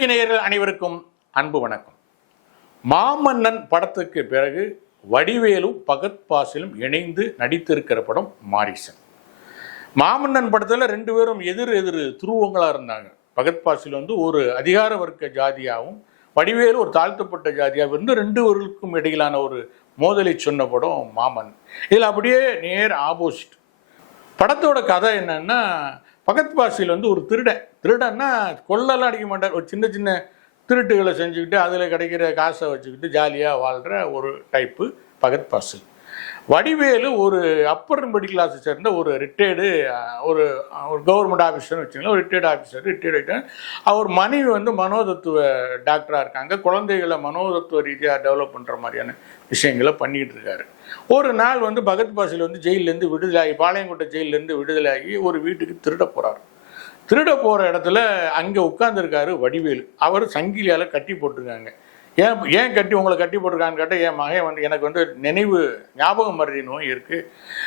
நம்பிக்கை நேயர்கள் அனைவருக்கும் அன்பு வணக்கம். மாமன்னன் படத்துக்கு பிறகு வடிவேலும் பகத் பாசிலும் இணைந்து நடித்திருக்கிற படம் மாரீசன். மாமன்னன் படத்தில் ரெண்டு பேரும் எதிர் துருவங்களாக இருந்தாங்க. பகத் பாசில் ஒரு அதிகார வர்க்க ஜாதியாகவும் வடிவேலு ஒரு தாழ்த்தப்பட்ட ஜாதியாகவும் இருந்து ரெண்டுவர்களுக்கும் இடையிலான ஒரு மோதலை சொன்ன படம் மாமன். இதில் அப்படியே நேர் ஆப்போசிட். படத்தோட கதை என்னன்னா, பகத் பாசில் ஒரு திருடன்னா கொள்ளலாம் அடிக்க மாட்டார். ஒரு சின்ன சின்ன திருட்டுகளை செஞ்சுக்கிட்டு அதில் கிடைக்கிற காசை வச்சுக்கிட்டு ஜாலியாக வாழ்கிற ஒரு டைப்பு பகத் பாசில். வடிவேலு ஒரு அப்பர் மிடில் கிளாஸை சேர்ந்த ஒரு ரிட்டையர்டு ஒரு கவர்மெண்ட் ஆஃபீஸர்னு வச்சுக்கலாம். ஒரு ரிட்டையர்டு ஆஃபீஸர், ரிட்டையர்ட் ஆகிட்டார். அவர் மனைவி மனோதத்துவ டாக்டராக இருக்காங்க. குழந்தைகளை மனோதத்துவ ரீதியாக டெவலப் பண்ணுற மாதிரியான விஷயங்களை பண்ணிக்கிட்டு இருக்காரு. ஒரு நாள் பகத் பாசில் ஜெயிலேருந்து விடுதலாகி, பாளையங்கோட்டை ஜெயிலேருந்து விடுதலாகி ஒரு வீட்டுக்கு திருட போகிறார். திருட போகிற இடத்துல அங்கே உட்காந்துருக்காரு வடிவேலு. அவர் சங்கிலியால் கட்டி போட்டிருக்காங்க. ஏன் உங்களை கட்டி போட்டிருக்கான்னு கேட்டால், என் மகன் எனக்கு நினைவு ஞாபகம் மறதி நோய் இருக்குது,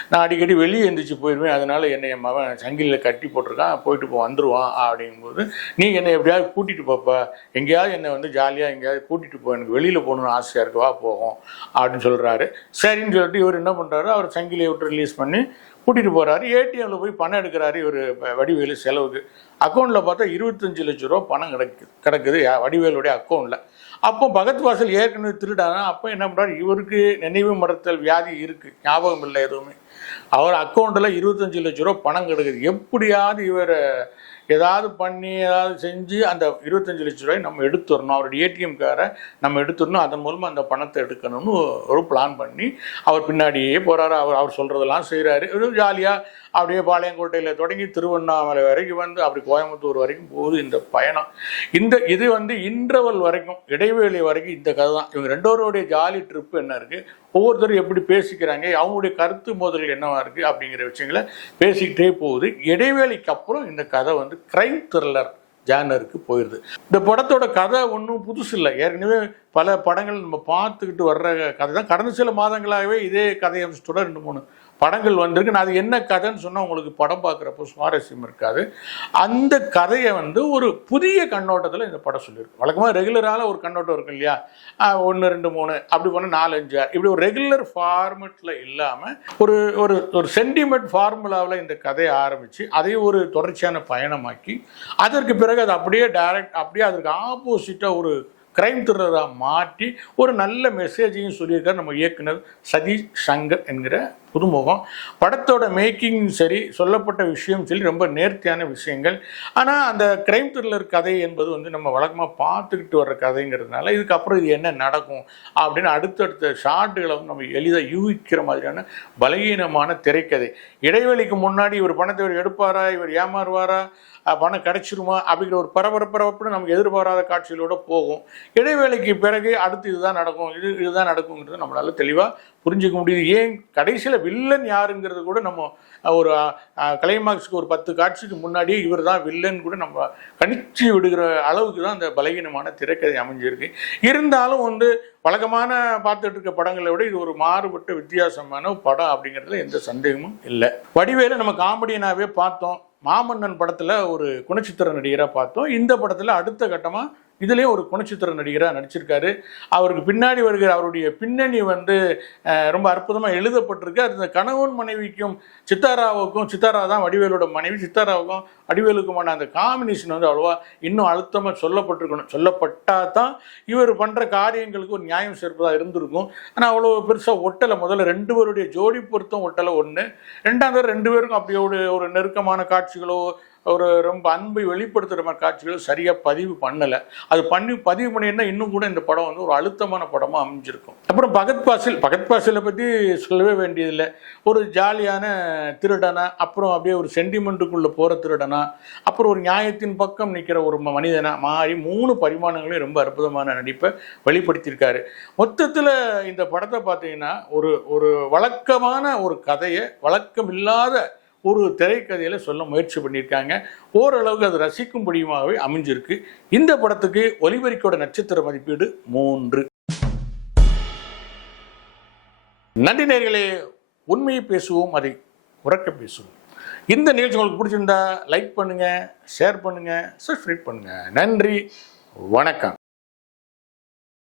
நான் அடிக்கடி வெளியே எழுந்திரிச்சு போயிடுவேன், அதனால என்னை என் மகன் சங்கிலியில் கட்டி போட்டிருக்கான், போயிட்டு வந்துடுவான் அப்படிங்கும்போது, நீங்கள் என்னை எப்படியாவது கூட்டிகிட்டு போப்பா, எங்கேயாவது என்னை ஜாலியாக எங்கேயாவது கூட்டிகிட்டு போ, எனக்கு வெளியில் போகணுன்னு ஆசையாக இருக்குவா, போகும் அப்படின்னு சொல்கிறாரு. சரின்னு சொல்லிட்டு இவர் என்ன பண்ணுறாரு, அவர் சங்கிலியை விட்டு ரிலீஸ் பண்ணி கூட்டிகிட்டு போகிறாரு. ஏடிஎம்மில் போய் பணம் எடுக்கிறாரு. இவர் வடிவேலு செலவுக்கு. அக்கௌண்ட்டில் பார்த்தா 25 லட்ச ரூபா பணம் கிடக்குது வடிவேலுடைய அக்கௌண்ட்டில். அப்போ பகத் பாசில் ஏற்கனவே திருடானா. அப்போ என்ன பண்ணுறாரு, இவருக்கு நினைவு மறத்தல் வியாதி இருக்குது, ஞாபகம் இல்லை எதுவுமே. அவர் அக்கௌண்ட்டில் 25 லட்ச ரூபா பணம் கிடக்குது. எப்படியாவது இவர் ஏதாவது பண்ணி ஏதாவது செஞ்சு அந்த 25 லட்ச ரூபாய் நம்ம எடுத்துடணும், அவருடைய ஏடிஎம் காரை நம்ம எடுத்துடணும், அதன் மூலமாக அந்த பணத்தை எடுக்கணும்னு ஒரு பிளான் பண்ணி அவர் பின்னாடியே போகிறாரு. அவர் சொல்கிறதெல்லாம் செய்கிறாரு. ஒரு ஜாலியாக அப்படியே பாளையங்கோட்டையில் தொடங்கி திருவண்ணாமலை வரைக்கும் அப்படி கோயம்புத்தூர் வரைக்கும் போகுது இந்த பயணம். இது இன்டர்வல் வரைக்கும், இடைவேளை வரைக்கும் இந்த கதை தான். இவங்க ரெண்டோருடைய ஜாலி ட்ரிப்பு என்ன இருக்குது, ஒவ்வொருத்தரும் எப்படி பேசிக்கிறாங்க, அவங்களுடைய கருத்து மோதல்கள் என்னவா இருக்குது அப்படிங்கிற விஷயங்களை பேசிக்கிட்டே போகுது. இடைவேளைக்கு அப்புறம் இந்த கதை கிரைம் த்ரில்லர் ஜானருக்கு போயிடுது. இந்த படத்தோட கதை ஒன்றும் புதுசு இல்லை. ஏற்கனவே பல படங்கள் நம்ம பார்த்துக்கிட்டு வர்ற கதை தான். கடந்த சில மாதங்களாகவே இதே கதை அம்சத்தோட 2-3 படங்கள் வந்திருக்கு. நான் அது என்ன கதைன்னு சொன்னால் உங்களுக்கு படம் பார்க்குறப்போ சுவாரஸ்யம் இருக்காது. அந்த கதையை ஒரு புதிய கண்ணோட்டத்தில் இந்த படம் சொல்லியிருக்கு. வழக்கமாக ரெகுலரான ஒரு கண்ணோட்டம் இருக்கும் இல்லையா, 1, 2, 3 அப்படி போனால் 4, 5, 6 இப்படி ஒரு ரெகுலர் ஃபார்மெட்டில் இல்லாமல் ஒரு சென்டிமெண்ட் ஃபார்முலாவில் இந்த கதையை ஆரம்பித்து அதை ஒரு தொடர்ச்சியான பயணமாக்கி அதற்கு பிறகு அது அப்படியே அதற்கு ஆப்போசிட்டாக ஒரு கிரைம் த்ரில்லராக மாற்றி ஒரு நல்ல மெசேஜையும் சொல்லியிருக்காரு நம்ம இயக்குனர் சதீஷ் சங்கர் என்கிற புதுமுகம். படத்தோட மேக்கிங் சரி, சொல்லப்பட்ட விஷயம் சரி, ரொம்ப நேர்த்தியான விஷயங்கள். ஆனால் அந்த கிரைம் த்ரில்லர் கதை என்பது நம்ம வழக்கமாக பார்த்துக்கிட்டு வர்ற கதைங்கிறதுனால இதுக்கப்புறம் இது என்ன நடக்கும் அப்படின்னு அடுத்தடுத்த ஷார்ட்டுகளை நம்ம எளிதாக யூகிக்கிற மாதிரியான பலகீனமான திரைக்கதை. இடைவெளிக்கு முன்னாடி இவர் பணத்தை இவர் எடுப்பாரா, இவர் ஏமாறுவாரா, பணம் கிடைச்சிருமா அப்படிங்கிற ஒரு பரபரப்பு நமக்கு எதிர்பாராத காட்சிகளோட போகும். இடைவேளைக்கு பிறகு அடுத்து இதுதான் நடக்குங்கிறது நம்மளால தெளிவாக புரிஞ்சிக்க முடியுது. ஏன் கடைசியில் வில்லன் யாருங்கிறது கூட நம்ம ஒரு கிளைமாக்ஸுக்கு ஒரு 10 காட்சிக்கு முன்னாடியே இவர் தான் வில்லன் கூட நம்ம கணிச்சு விடுகிற அளவுக்கு தான் அந்த பலகீனமான திரைக்கதை அமைஞ்சிருக்கு. இருந்தாலும் வழக்கமான பார்த்துட்டு இருக்க படங்களை விட இது ஒரு மாறுபட்ட வித்தியாசமான படம் அப்படிங்கிறதுல எந்த சந்தேகமும் இல்லை. வடிவேலு நம்ம காமெடியனாகவே பார்த்தோம். மாமன்னன் படத்தில் ஒரு குணச்சித்திர நடிகராக பார்த்தோம். இந்த படத்தில் அடுத்த கட்டமாக இதுலேயும் ஒரு குணச்சித்திர நடிகராக நடிச்சிருக்காரு. அவருக்கு பின்னாடி வருகிற அவருடைய பின்னணி ரொம்ப அற்புதமாக எழுதப்பட்டிருக்கு. அது கணவன் மனைவிக்கும் சித்தாரா தான் வடிவேலோட மனைவி, சித்தாராவுக்கும் வடிவேலுக்குமான அந்த காம்பினேஷன் அவ்வளோவா இன்னும் அழுத்தமாக சொல்லப்பட்டால் தான் இவர் பண்ணுற காரியங்களுக்கு ஒரு நியாயம் சேர்ப்பதாக இருந்திருக்கும். ஆனால் அவ்வளோ பெருசாக ஒட்டலை. முதல்ல 2 பேருடைய ஜோடி பொருத்தம் ஒட்டலை. 1, 2வது 2 பேருக்கும் அப்படி ஒரு நெருக்கமான காட்சிகளோ ஒரு ரொம்ப அன்பை வெளிப்படுத்துகிற மாதிரி காட்சிகளும் சரியாக பதிவு பண்ணலை. அது பதிவு பண்ணியிருந்தால் இன்னும் கூட இந்த படம் ஒரு அழுத்தமான படமாக அமைஞ்சிருக்கும். அப்புறம் பகத் பாசிலை பற்றி சொல்லவே வேண்டியதில்லை. ஒரு ஜாலியான திருடனா, அப்புறம் அப்படியே ஒரு சென்டிமெண்ட்டுக்குள்ளே போகிற திருடனா, அப்புறம் ஒரு நியாயத்தின் பக்கம் நிற்கிற ஒரு மனிதனா மாறி 3 பரிமாணங்களையும் ரொம்ப அற்புதமான நடிப்பை வெளிப்படுத்தியிருக்காரு. மொத்தத்தில் இந்த படத்தை பார்த்தீங்கன்னா ஒரு வழக்கமான ஒரு கதையை வழக்கம் இல்லாத ஒரு திரைக்கதையில் சொல்ல முயற்சி பண்ணியிருக்காங்க. ஓரளவுக்கு அது ரசிக்கும்படியுமாகவே அமைஞ்சிருக்கு. இந்த படத்துக்கு ஒலிபெருக்கியோட நட்சத்திர மதிப்பீடு 3. நன்றி நேயர்களே. உண்மையை பேசுவோம், அதை உறக்க பேசுவோம். இந்த நிகழ்ச்சி உங்களுக்கு பிடிச்சிருந்தா லைக் பண்ணுங்கள், ஷேர் பண்ணுங்கள், சப்ஸ்கிரைப் பண்ணுங்கள். நன்றி, வணக்கம்.